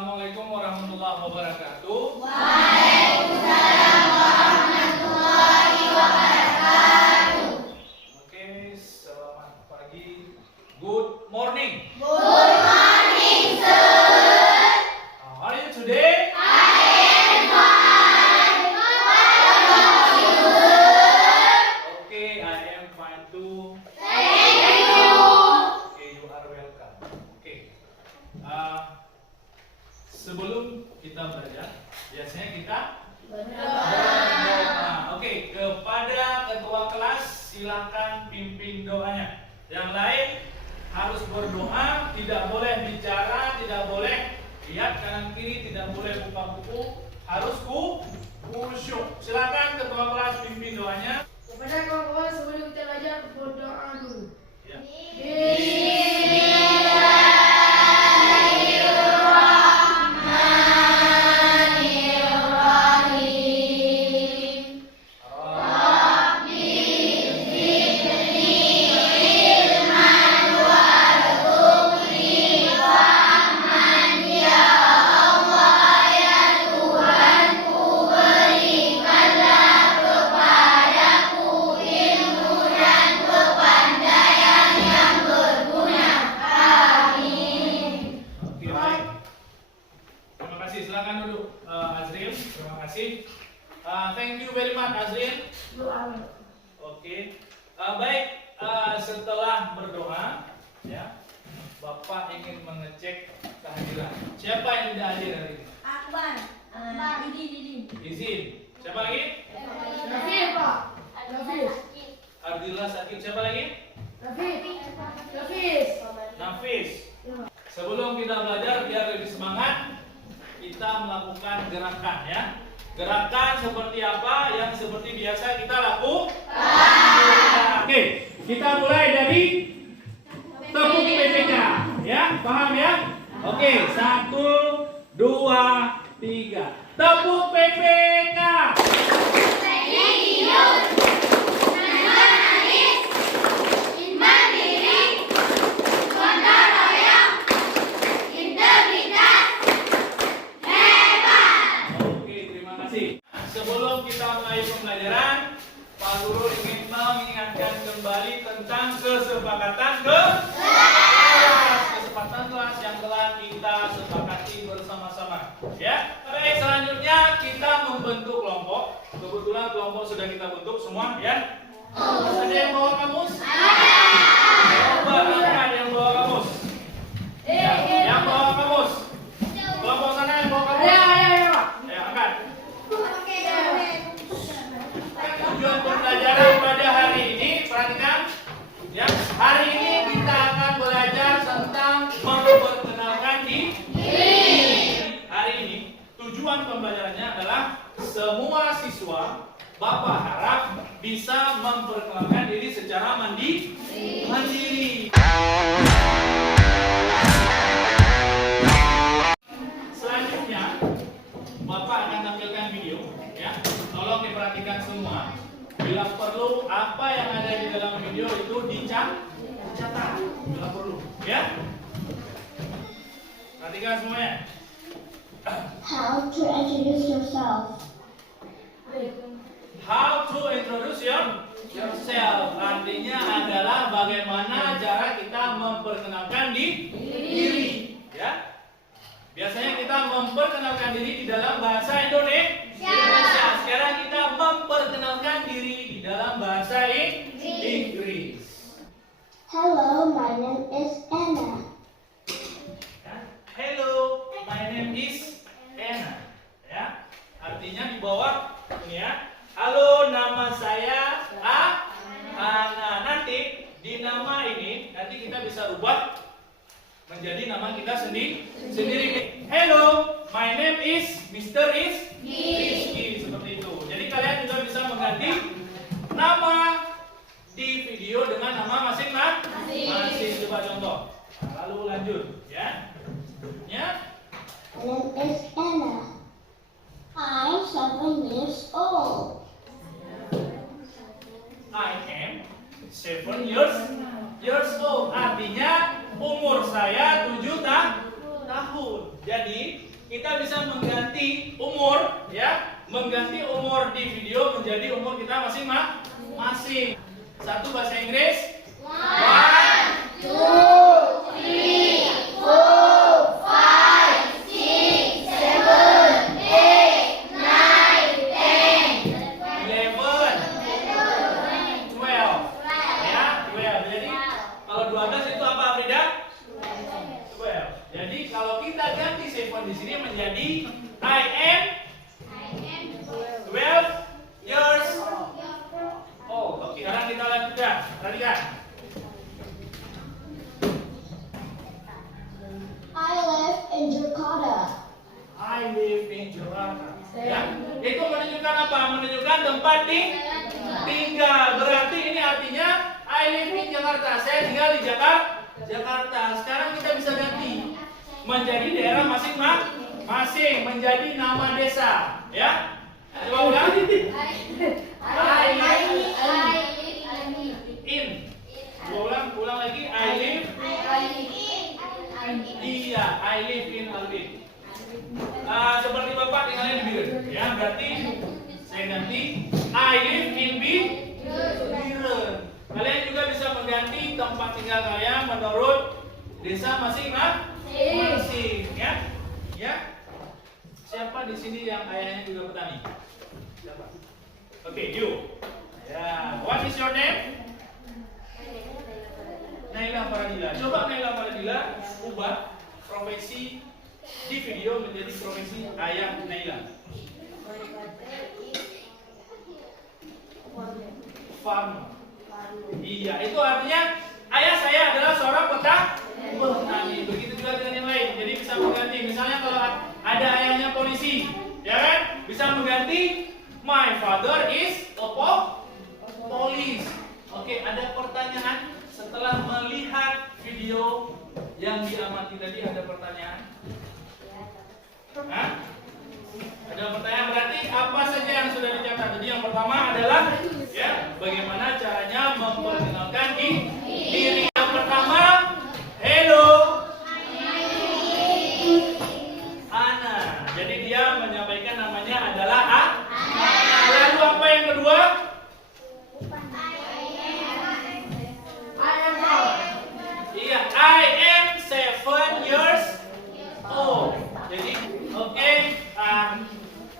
Assalamualaikum warahmatullahi wabarakatuh. Waalaikumsalam warahmatullahi wabarakatuh. Oke, selamat pagi. Good morning. Good morning, sir. How are you today? I am fine. What about you, sir? Okay, I am fine too. Thank you. Okay, you are welcome. Oke. Sebelum kita belajar, biasanya kita berdoa. Oke, kepada ketua kelas silakan pimpin doanya. Yang lain harus berdoa, tidak boleh bicara, tidak boleh lihat kanan kiri, tidak boleh buka buku, harus khusyuk. Silakan ketua kelas pimpin doanya. Kepada kawan-kawan sebelum kita belajar berdoa dulu. Ya. Bismillahirrahmanirrahim. Rabbi zidni ilman warzuqni fahman ya Allah ya Tuhanku, berikanlah kepadaku ilmu dan kepandaian yang berguna. Amin. Oke, baik. Terima kasih. Silakan duduk, Azril. Terima kasih. Thank you very much, Azril. Oke. Baik. Setelah berdoa, ya, Bapak ingin mengecek kehadiran. Siapa yang tidak hadir hari ini? Akbar. Didi. Izin. Siapa lagi? Rafif, Pak. Rafif. Ardillah Sakib. Siapa lagi? Rafif. Nafis. Sebelum kita belajar biar lebih semangat, kita melakukan gerakan, ya. Gerakan seperti apa yang seperti biasa kita lakukan? Oke, kita mulai dari tepuk PPK, ya. Paham ya? Oke, 1, 2, 3. Tepuk PPK. Oke, terima kasih. Sebelum kita mulai pembelajaran, Pak Guru ingin mengingatkan kembali tentang kesepakatan kelas yang telah kita sepakati bersama-sama. Ya. Baik, selanjutnya kita membentuk kelompok. Kebetulan kelompok sudah kita bentuk semua, ya. Ada yang bawa kamus? Coba angkat yang bawa kamus. Ya, yang bawa kamus. Kelompok sana yang bawa kamus. Ya, angkat. Tujuan pembelajaran pada hari ini, perhatikan, ya. Hari ini kita akan belajar tentang memperkenalkan diri. Hari ini tujuan pembelajarannya adalah semua siswa Bapak harap bisa memperkenalkan diri secara mandiri. Selanjutnya Bapak akan tampilkan video, ya. Tolong diperhatikan semua. Bila perlu apa yang ada di dalam video itu dicatat. Bila perlu, ya. Perhatikan semuanya. How to introduce yourself? How to introduce yourself. Artinya adalah bagaimana cara kita memperkenalkan diri, ya. Biasanya kita memperkenalkan diri di dalam bahasa Indonesia. Sekarang kita memperkenalkan diri di dalam bahasa Inggris. Hello, my name is Anna. Hello, my name is Anna. Ya, artinya di bawah ini, ya. Halo, nama saya Anna. Nanti di nama ini nanti kita bisa ubah menjadi nama kita sendiri. Hello, my name is Mr. Rizky. Seperti itu. Jadi kalian juga bisa mengganti nama di video dengan nama masing-masing. Coba contoh. Nah, lalu lanjut, ya. Ya. My name is Anna. I'm 7 years old. I am 7 years old. Artinya umur saya 7 tahun. Jadi kita bisa mengganti umur, ya, mengganti umur di video menjadi umur kita masing-masing. Satu bahasa Inggris. 1, 2, 3, 4, 5, 6, 7, 8, 9, 10, 11, 12. Ya, 12. Jadi kalau 12 itu apa, Frida? 12. Jadi kalau kita ganti 7 di sini menjadi I am 12 years old. Oke, sekarang kita lanjutkan. Perhatikan. I live in Jakarta. I live in Jakarta. Ya, itu menunjukkan apa? Menunjukkan tempat tinggal. Berarti ini artinya I live in Jakarta. Saya tinggal di Jakarta. Sekarang kita bisa ganti menjadi daerah masing-masing, menjadi nama desa. Ya, coba ulang. I live in. Ulang lagi. I live. Iya, I live in Alvin. Seperti Bapak tinggalnya di Biren. Ya, berarti saya ganti I live in Biren. Kalian juga bisa mengganti tempat tinggal kalian menurut desa masing-masing. Ya, ya. Siapa di sini yang ayahnya juga petani? Siapa? Oke, you. Ya, what is your name? Naila Faradila. Coba Naila Faradila ubah profesi di video menjadi profesi ayah Naila. Farmer. Iya, itu artinya ayah saya adalah seorang petani. Begitu juga dengan yang lain. Jadi bisa mengganti. Misalnya kalau ada ayahnya polisi, ya kan? Bisa mengganti my father is a police. Oke, ada pertanyaan setelah melihat video yang diamati tadi, ada pertanyaan? Hah? Ada pertanyaan, berarti apa saja yang sudah dicatat? Jadi yang pertama adalah ya, bagaimana caranya memperkenalkan diri. Yang pertama, hello Ana. Jadi dia menyampaikan namanya adalah Ana. Lalu apa yang kedua? Iya, I am 7 years old. Jadi, oke,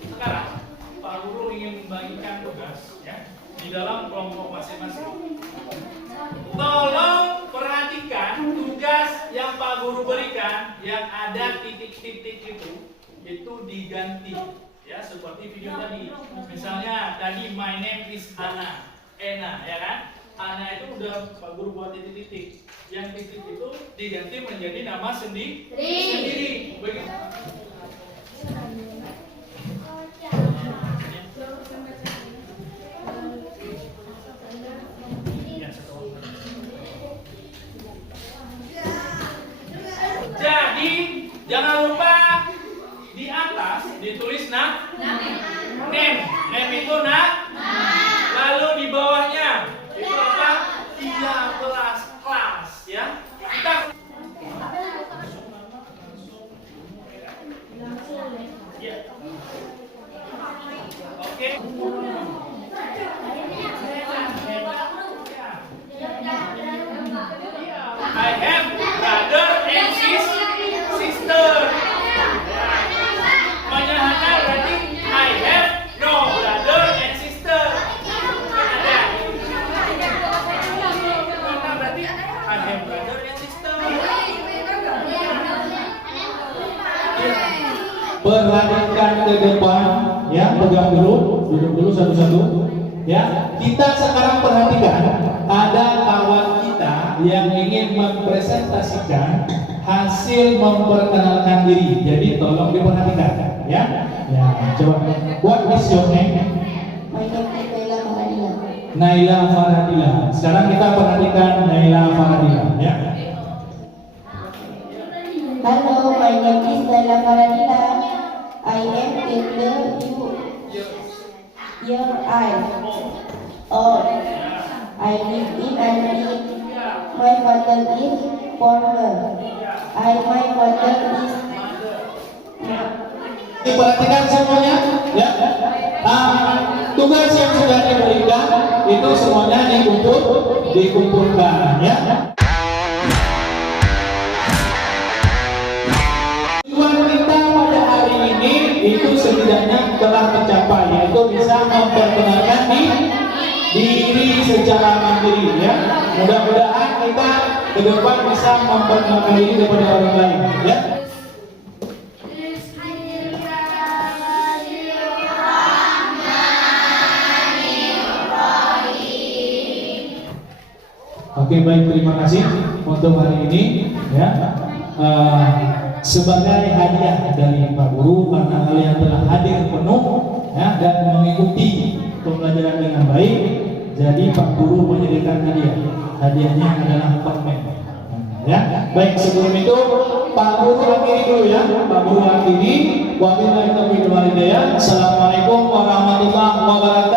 sekarang Pak Guru ingin membagikan tugas ya di dalam kelompok masing-masing. Tolong perhatikan tugas yang Pak Guru berikan yang ada titik-titik itu diganti ya, seperti video tadi. Misalnya tadi my name is Ana, ya kan? Ana itu udah Pak Guru buat titik-titik. Yang titik itu diganti menjadi nama sendiri. Begitu. Jadi jangan lupa di atas ditulis name. Name itu lalu di bawahnya itu apa? 13 kelas ya. Kita ya. Oke. I have brother and sister. Menyahana berarti I have no brother and sister. Ada. Mana berarti I have brother and sister. Perhatikan ke depan, ya, pegang dulu, duduk dulu satu-satu. Ya, kita sekarang perhatikan ada kawan kita yang ingin mempresentasikan hasil memperkenalkan diri. Jadi tolong diperhatikan, ya. Ya, coba. What is your name? My name is Naila Faradila. Naila Faradila. Sekarang kita perhatikan Naila Faradila, ya. Hello, my name is Naila Faradila. I am 12 years old. I live in Alvin. My father is farmer. My mother is Diperhatikan semuanya, ya. Tugas yang sudah diberikan itu semuanya dikumpulkan, ya. Tujuan kita pada hari ini itu setidaknya telah tercapai, yaitu bisa memperkenalkan diri secara mandiri, ya. Mudah-mudahan kita ke depan bisa memperkenalkan diri kepada orang lain, ya. Oke, baik, terima kasih untuk hari ini, ya. Sebagai hadiah dari Pak Guru karena kalian telah hadir penuh, ya, dan mengikuti pembelajaran dengan baik, jadi Pak Guru menyediakan hadiah. Hadiahnya adalah permen, ya. Baik, sebelum itu Pak Guru akhiri dulu, ya. Pak Guru akhiri. Wabillahi taufiq wal hidayah. Assalamualaikum warahmatullahi wabarakatuh.